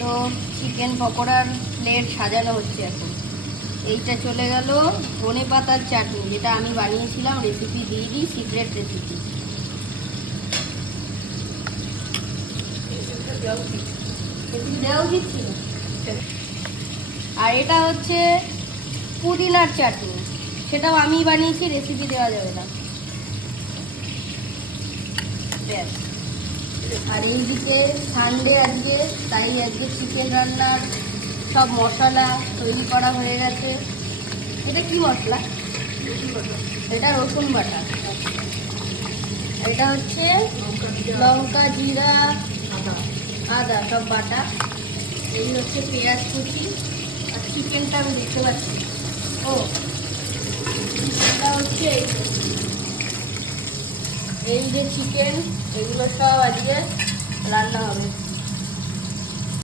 তো chicken পকোড়ার plate সাজানো হচ্ছে এখন। এইটা চলে গেল ধনেপাতার চাটনি, যেটা আমি বানিয়েছিলাম, রেসিপি দিয়ে দিই, সিক্রেট রেসিপি। দেওয়া উচিত ছিল। আর এটা হচ্ছে পুদিনার চাটনি, সেটাও আমি বানিয়েছি, রেসিপি দেওয়া যাবে না। ব্যাস। আর এইদিকে সানডে আজকে, তাই আজকে চিকেন রান্নার সব মশলা তৈরি করা হয়ে গেছে। এটা কি মশলা? এটা রসুন বাটা। এটা হচ্ছে লঙ্কা, জিরা, আদা সব বাটা। এই হচ্ছে পেঁয়াজ কুচি। আর চিকেনটা আমি দেখতে পাচ্ছি। ও, এটা হচ্ছে এই যে চিকেন, এগুলো সব আজকে রান্না হবে।